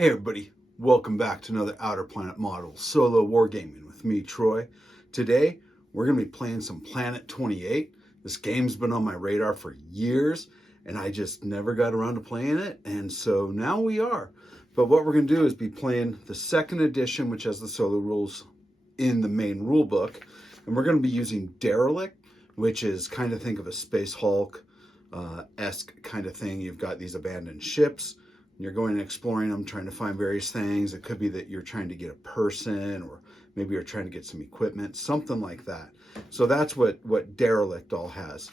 Hey everybody, welcome back to another Outer Planet Model solo wargaming with me, Troy. Today, we're going to be playing some Planet 28. This game's been on my radar for years, and I just never got around to playing it, and so now we are. But what we're going to do is be playing the second edition, which has the solo rules in the main rule book, and we're going to be using Derelict, which is kind of think of a Space Hulk-esque kind of thing. You've got these abandoned ships. You're going and exploring them, trying to find various things. It could be that you're trying to get a person, or maybe you're trying to get some equipment, something like that. So that's what Derelict all has.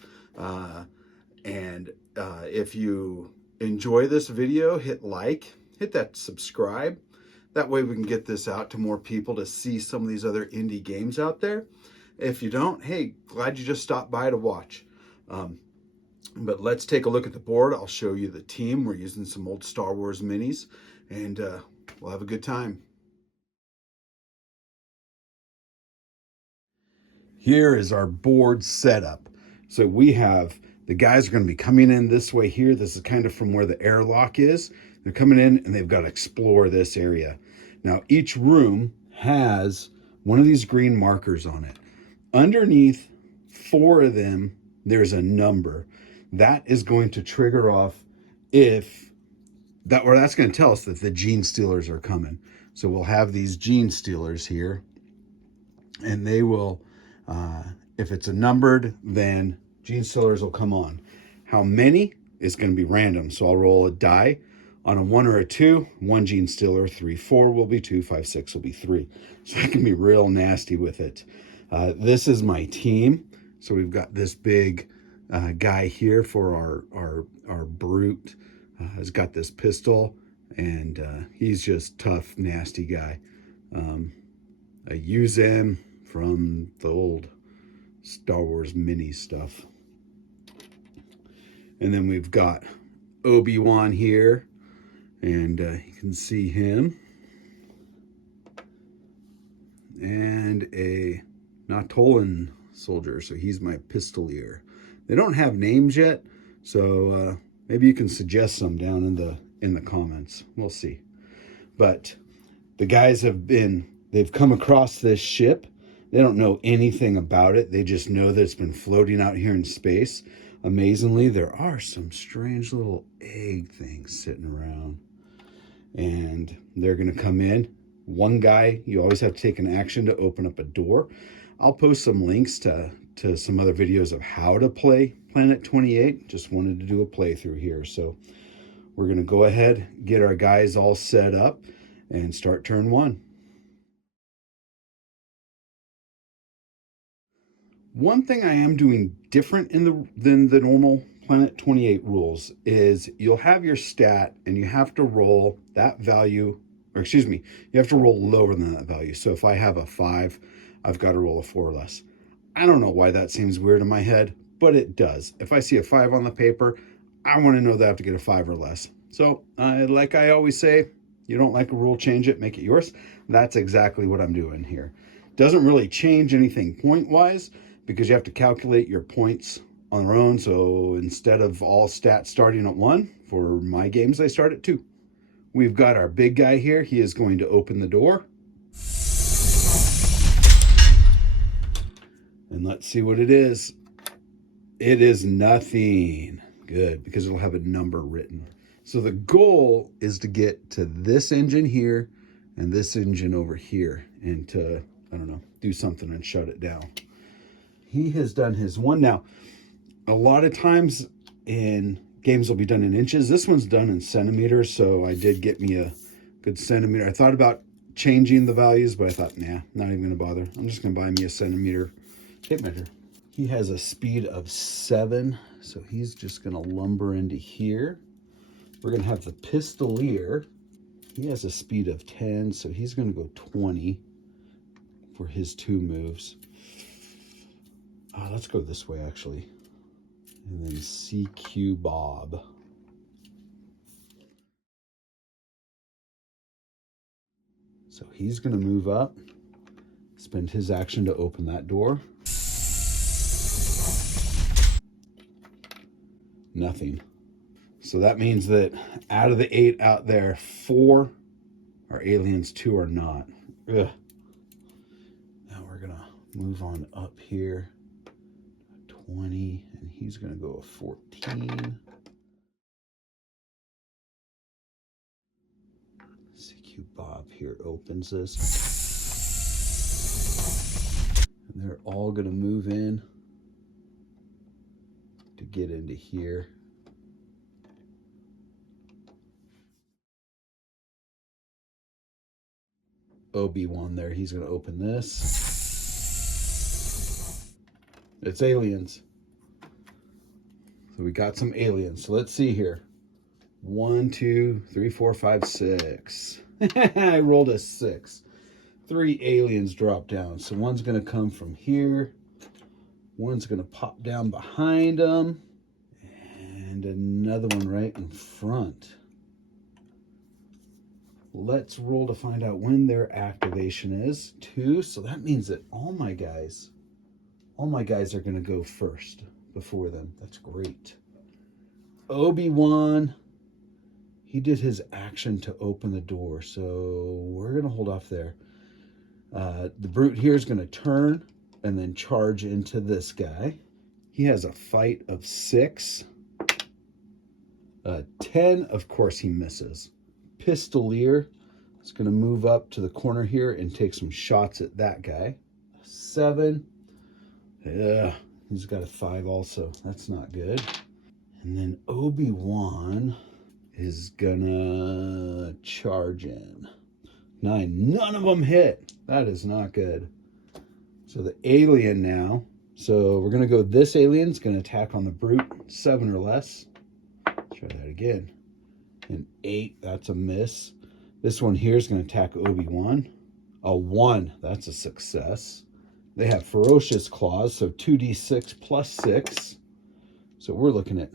If you enjoy this video, hit like, hit that subscribe. That way we can get this out to more people to see some of these other indie games out there. If you don't, hey, glad you just stopped by to watch. But let's take a look at the board. I'll show you the team. We're using some old Star Wars minis, and we'll have a good time. Here is our board setup. So we have, the guys are going to be coming in this way here. This is kind of from where the airlock is. They're coming in and they've got to explore this area. Now each room has one of these green markers on it. Underneath 4 of them, there's a number. That is going to trigger off if that, or that's going to tell us that the gene stealers are coming. So we'll have these gene stealers here, and they will, if it's a numbered, then gene stealers will come on. How many is going to be random. So I'll roll a die. On a 1 or a 2, 1 gene stealer, 3, 4 will be 2, 5, 6 will be 3. So I can be real nasty with it. This is my team. So we've got this big guy here for our brute. Has got this pistol, and he's just tough, nasty guy. I use him from the old Star Wars mini stuff. And then we've got Obi-Wan here, and you can see him. And a Natolan soldier, so he's my pistolier. They don't have names yet, so maybe you can suggest some down in the comments. We'll see. But the guys they've come across this ship. They don't know anything about it. They just know that it's been floating out here in space. Amazingly, there are some strange little egg things sitting around, and they're going to come in. One guy, you always have to take an action to open up a door. I'll post some links to some other videos of how to play Planet 28. Just wanted to do a playthrough here. So we're going to go ahead, get our guys all set up, and start turn 1. One thing I am doing different than the normal Planet 28 rules is you'll have your stat, and you have to roll that value, or excuse me, you have to roll lower than that value. So if I have a 5, I've got to roll a 4 or less. I don't know why that seems weird in my head, but it does. If I see a 5 on the paper, I want to know that I have to get a 5 or less. So like I always say, you don't like a rule, change it, make it yours. That's exactly what I'm doing here. Doesn't really change anything point-wise, because you have to calculate your points on their own. So instead of all stats starting at 1, for my games, they start at 2. We've got our big guy here. He is going to open the door. And let's see what it is. It is nothing. Good, because it'll have a number written. So the goal is to get to this engine here and this engine over here, and to, I don't know, do something and shut it down. He has done his one. Now, a lot of times in games will be done in inches. This one's done in centimeters, so I did get me a good centimeter. I thought about changing the values, but I thought, nah, not even going to bother. I'm just going to buy me a centimeter tape measure. He has a speed of 7, so he's just going to lumber into here. We're going to have the pistolier. He has a speed of 10, so he's going to go 20 for his 2 moves. Let's go this way, actually. And then CQ Bob. So he's going to move up, spend his action to open that door. Nothing. So that means that out of the 8 out there, 4 Our aliens 2 are not. Ugh. Now we're going to move on up here. 20, and he's going to go a 14. CQ Bob here opens this. And they're all going to move in to get into here. Obi-Wan there, he's going to open this. It's aliens. So we got some aliens. So let's see here. 1, 2, 3, 4, 5, 6. I rolled a 6. 3 aliens drop down. So one's going to come from here. One's going to pop down behind them. And another one right in front. Let's roll to find out when their activation is. 2. So that means that all my guys are going to go first before them. That's great. Obi-Wan, he did his action to open the door, so we're going to hold off there. The brute here is going to turn and then charge into this guy. He has a fight of 6. 10, of course, he misses. Pistolier is going to move up to the corner here and take some shots at that guy. 7. Yeah, he's got a 5 also. That's not good. And then Obi-Wan is gonna charge in. 9. None of them hit. That is not good. So the alien now. So we're gonna go, this alien's gonna attack on the brute. 7 or less. Try that again. An 8, that's a miss. This one here is gonna attack Obi-Wan. A 1, that's a success. They have ferocious claws, so 2d6 plus 6. So we're looking at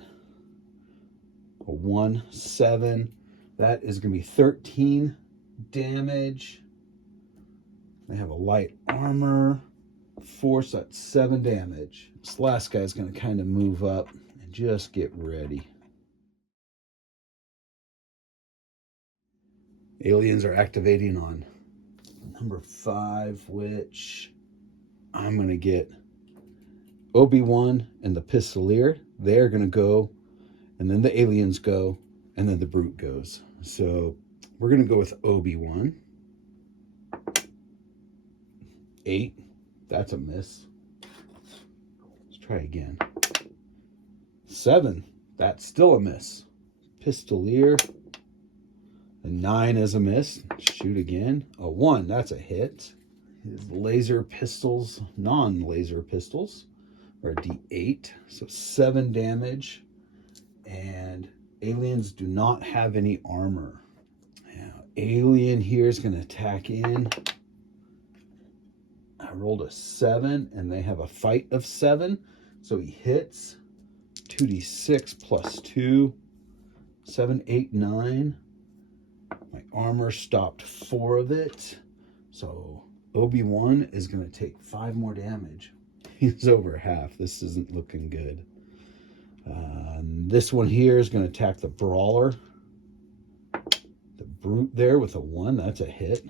a 1, 7. That is going to be 13 damage. They have a light armor. Force, that's 7 damage. This last guy is going to kind of move up and just get ready. Aliens are activating on number 5, which I'm going to get Obi-Wan and the Pistolier. They're going to go, and then the aliens go, and then the brute goes. So we're going to go with Obi-Wan. 8. That's a miss. Let's try again. 7. That's still a miss. Pistolier. A 9 is a miss. Shoot again. A 1. That's a hit. His laser pistols, non-laser pistols, are a D8. So 7 damage. And aliens do not have any armor. Now, alien here is going to attack in. I rolled a 7, and they have a fight of 7. So he hits. 2d6 plus 2. 7, 8, 9. My armor stopped 4 of it. So Obi-Wan is going to take 5 more damage. He's over half. This isn't looking good. This one here is going to attack the brawler. The brute there with a 1. That's a hit.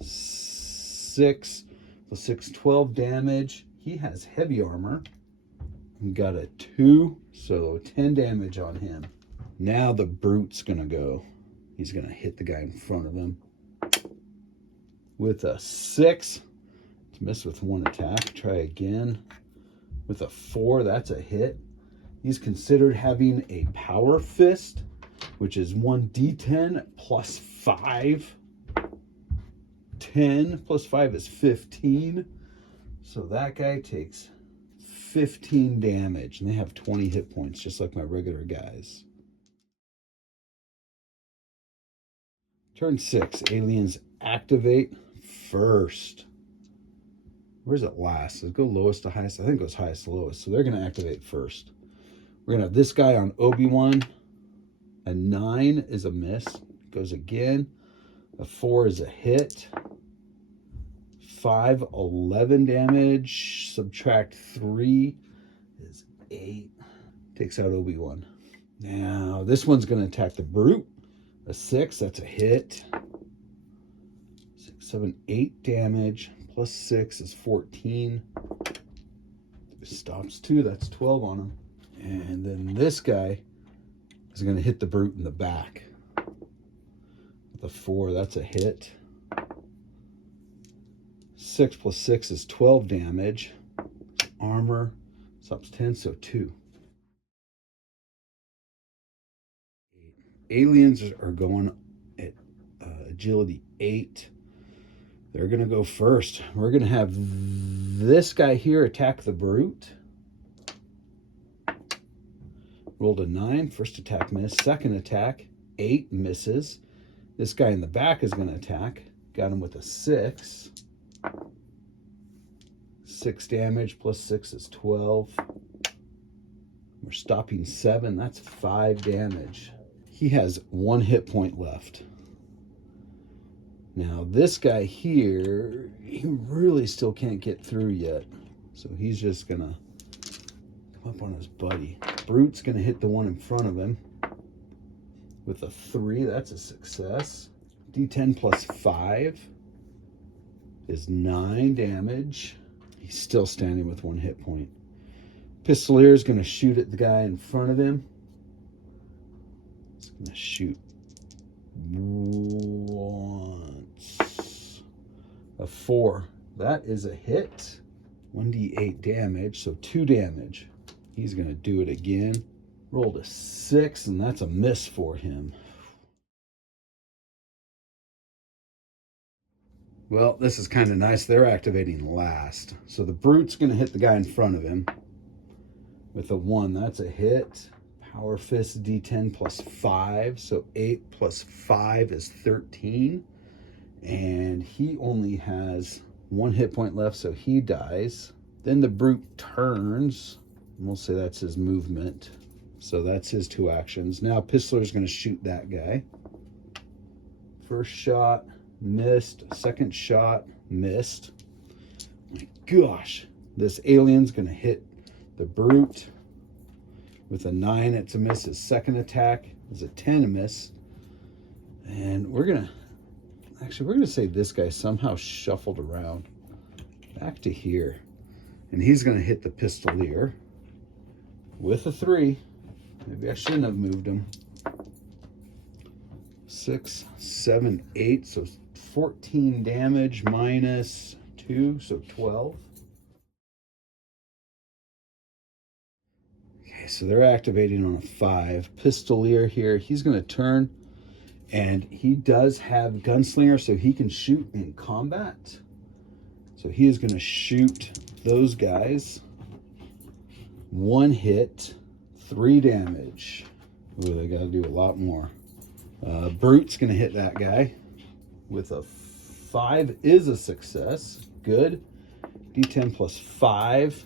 6 plus 6, 12 damage. He has heavy armor. We got a 2, so 10 damage on him. Now the brute's going to go. He's going to hit the guy in front of him. With a 6. Let's miss with 1 attack. Try again. With a 4, that's a hit. He's considered having a power fist, which is 1d10 plus 5. 10 plus 5 is 15. So that guy takes 15 damage, and they have 20 hit points, just like my regular guys. Turn 6, aliens activate first. Where's it last? Does it go lowest to highest? I think it goes highest to lowest. So they're going to activate first. We're going to have this guy on Obi-Wan. A 9 is a miss. Goes again. A 4 is a hit. 5, 11 damage. Subtract 3 is 8. Takes out Obi-Wan. Now, this one's going to attack the brute A 6, that's a hit. 6, 7, 8 damage. Plus 6 is 14. Stops 2, that's 12 on him. And then this guy is going to hit the brute in the back. With a 4, that's a hit. 6 plus 6 is 12 damage. Armor stops 10, so 2. Aliens are going at agility 8. They're going to go first. We're going to have this guy here attack the brute. Rolled a 9. First attack miss. Second attack, 8 misses. This guy in the back is going to attack. Got him with a 6. 6 damage plus 6 is 12. We're stopping 7. That's 5 damage. He has 1 hit point left. Now this guy here, he really still can't get through yet. So he's just gonna come up on his buddy. Brute's gonna hit the one in front of him with a 3. That's a success. D10 plus 5 is 9 damage. He's still standing with 1 hit point. Pistolier is gonna shoot at the guy in front of him. He's gonna shoot once. A 4. That is a hit. 1d8 damage, so 2 damage. He's going to do it again. Rolled a 6, and that's a miss for him. Well, this is kind of nice. They're activating last. So the brute's going to hit the guy in front of him with a 1. That's a hit. Power Fist D10 plus 5. So 8 plus 5 is 13. And he only has 1 hit point left, so he dies. Then the brute turns. And we'll say that's his movement. So that's his 2 actions. Now Pistler's going to shoot that guy. First shot, missed. Second shot, missed. My gosh. This alien's going to hit the brute. With a 9, it's a miss. His second attack is a 10, a miss. And we're going to say this guy somehow shuffled around back to here. And he's going to hit the Pistolier with a 3. Maybe I shouldn't have moved him. 6, 7, 8. So 14 damage minus 2, so 12. Okay, so they're activating on a 5. Pistolier here, he's going to turn. And he does have Gunslinger, so he can shoot in combat. So he is going to shoot those guys. 1 hit, 3 damage. Ooh, they got to do a lot more. Brute's going to hit that guy with a 5 is a success. Good. D10 plus 5.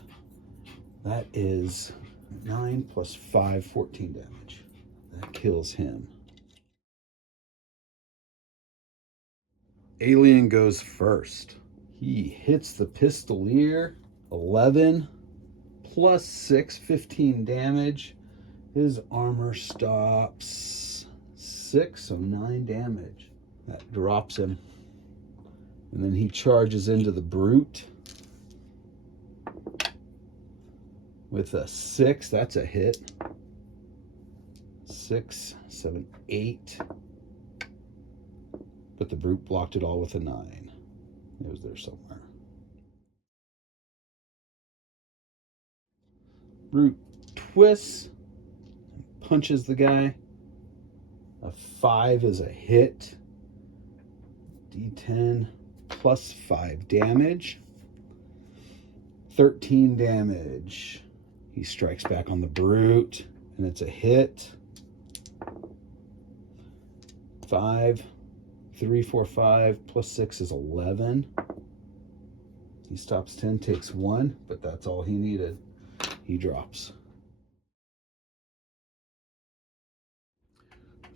That is 9 plus 5, 14 damage. That kills him. Alien goes first. He hits the Pistolier. 11 plus 6, 15 damage. His armor stops 6, so 9 damage. That drops him. And then he charges into the brute with a 6. That's a hit. 6, 7, 8. But the brute blocked it all with a 9. It was there somewhere. Brute twists, punches the guy. A 5 is a hit. D10 plus 5 damage. 13 damage. He strikes back on the brute, and it's a hit. 5, 3, 4, 5 plus 6 is 11. He stops 10, takes 1, but that's all he needed. He drops.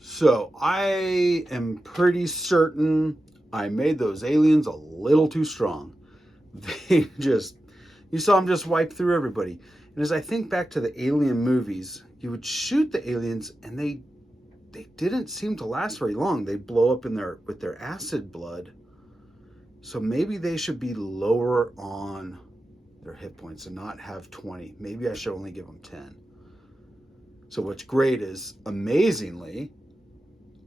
So I am pretty certain I made those aliens a little too strong. They just, you saw them just wipe through everybody. And as I think back to the Alien movies, you would shoot the aliens and they they didn't seem to last very long. They blow up in with their acid blood. So maybe they should be lower on their hit points and not have 20. Maybe I should only give them 10. So what's great is, amazingly,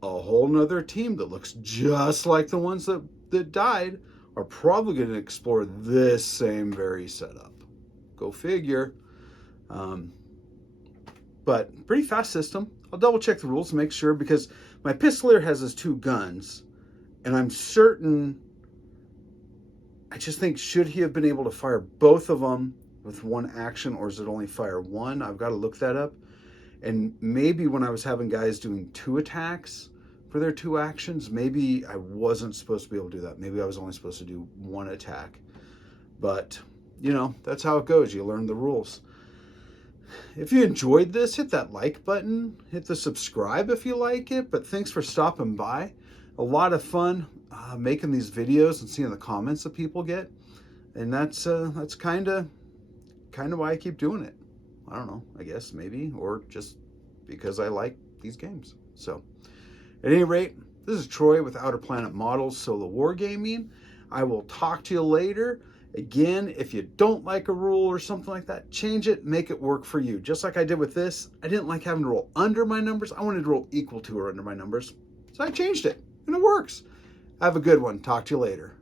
a whole nother team that looks just like the ones that died are probably going to explore this same very setup. Go figure. But pretty fast system. I'll double check the rules to make sure, because my Pistolier has his 2 guns, and I'm certain, I just think, should he have been able to fire both of them with 1 action, or is it only fire 1? I've got to look that up. And maybe when I was having guys doing 2 attacks for their 2 actions, maybe I wasn't supposed to be able to do that. Maybe I was only supposed to do 1 attack. But, you know, that's how it goes. You learn the rules. If you enjoyed this, hit that like button. Hit the subscribe if you like it. But thanks for stopping by. A lot of fun making these videos and seeing the comments that people get. And that's kind of why I keep doing it. I don't know, I guess, maybe, or just because I like these games. So, at any rate, this is Troy with Outer Planet Models Solo Wargaming. I will talk to you later. Again, if you don't like a rule or something like that, change it, make it work for you. Just like I did with this, I didn't like having to roll under my numbers. I wanted to roll equal to or under my numbers. So I changed it, and it works. Have a good one. Talk to you later.